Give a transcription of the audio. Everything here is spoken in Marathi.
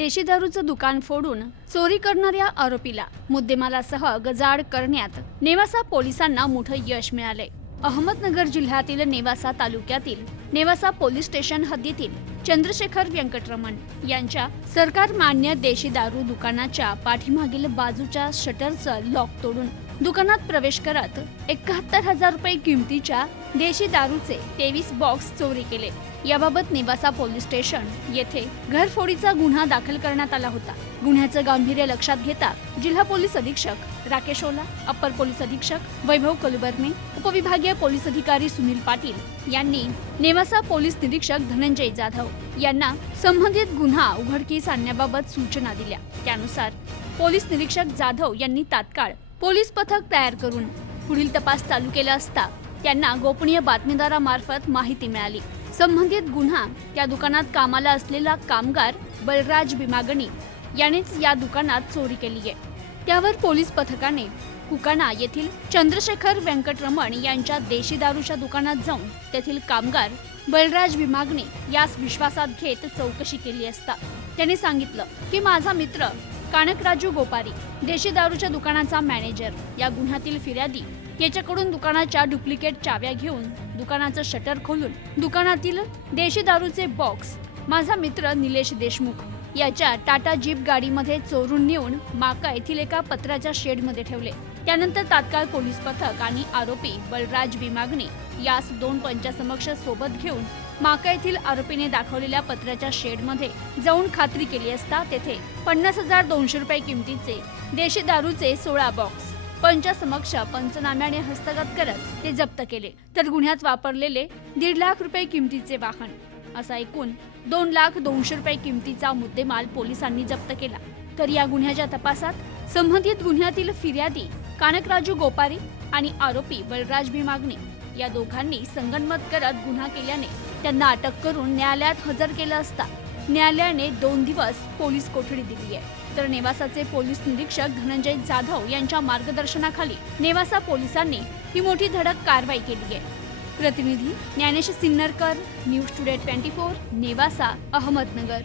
देशी दारूचं दुकान फोडून चोरी करणाऱ्या आरोपीला मुद्देमालासह गजाड करण्यात नेवासा पोलिसांना मोठं यश मिळाले अहमदनगर जिल्ह्यातील नेवासा तालुक्यातील नेवासा पोलीस स्टेशन हद्दीतील चंद्रशेखर व्यंकटरमण यांच्या सरकार मान्य देशी दारू दुकानाच्या पाठीमागील बाजूच्या शटरचं लॉक तोडून दुकानात प्रवेश करत एकाहत्तर हजार रुपये किमतीच्या देशी दारूचे तेवीस बॉक्स चोरी केले. याबाबत नेवासा पोलीस स्टेशन येथे घरफोडीचा गुन्हा दाखल करण्यात आला होता. गुन्ह्याचं गांभीर्य लक्षात घेता जिल्हा पोलीस अधीक्षक राकेश ओला अप्पर पोलीस अधीक्षक वैभव कलुबर्मे उपविभागीय पोलीस अधिकारी सुनील पाटील यांनी नेवासा पोलीस निरीक्षक धनंजय जाधव यांना संबंधित गुन्हा उघडकीस आणण्याबाबत सूचना दिल्या. त्यानुसार पोलीस निरीक्षक जाधव यांनी तात्काळ पोलीस पथक तयार करून पुढील तपास चालू केला असता त्यांना गोपनीय बातमीदारामार्फत माहिती मिळाली. संबंधित गुन्हा त्या दुकानात कामाला असलेला कामगार बलराज बिमागणी यानेच या दुकानात चोरी केली आहे. त्यावर पोलीस पथकाने कुकाणा येथील चंद्रशेखर व्यंकटरमण यांच्या देशी दारूच्या दुकानात जाऊन तेथील कामगार बलराज विमागणे यास विश्वासात घेत चौकशी केली असता त्याने सांगितलं की माझा मित्र कानकराजू गोपारी देशी दारूच्या दुकानाचा मॅनेजर. या गुन्ह्यातील फिर्यादी याच्याकडून दुकानाच्या डुप्लिकेट चाव्या घेऊन दुकानाचं शटर खोलून दुकानातील देशी दारूचे बॉक्स माझा मित्र निलेश देशमुख याच्या टाटा जीप गाडीमध्ये चोरून नेऊन माका येथील एका पत्राच्या शेडमध्ये ठेवले. त्यानंतर तात्काळ पोलीस पथक आणि आरोपी बलराज विमागणे यास दोन पंचासमक्ष सोबत घेऊन माका येथील आरोपीने दाखवलेल्या पत्राच्या शेडमध्ये जाऊन खात्री केली असता तेथे पन्नास हजार दोनशे रुपये किमतीचे देशी दारूचे सोळा बॉक्स पंचासमक्ष पंचनाम्याने हस्तगत करत ते जप्त केले. तर गुन्ह्यात वापरलेले दीड लाख रुपये किमतीचे वाहन असा एकूण दोन लाख दोनशे रुपये किमतीचा मुद्देमाल पोलिसांनी जप्त केला. तर या गुन्ह्याच्या तपासात संबंधित गुन्ह्यातील फिर्यादी कानकराजू गोपारी आणि आरोपी बलराज भीमागणे या दोघांनी संगनमत करत गुन्हा केल्याने त्यांना अटक करून न्यायालयात हजर केलं असता. न्यायालयाने दोन दिवस पोलीस कोठडी दिली आहे. तर नेवासाचे पोलीस निरीक्षक धनंजय जाधव यांच्या मार्गदर्शनाखाली नेवासा पोलिसांनी ही मोठी धडक कारवाई केली आहे. प्रतिनिधी Dnyanesh Sinnarkar news today twenty four Nevasa Ahmednagar.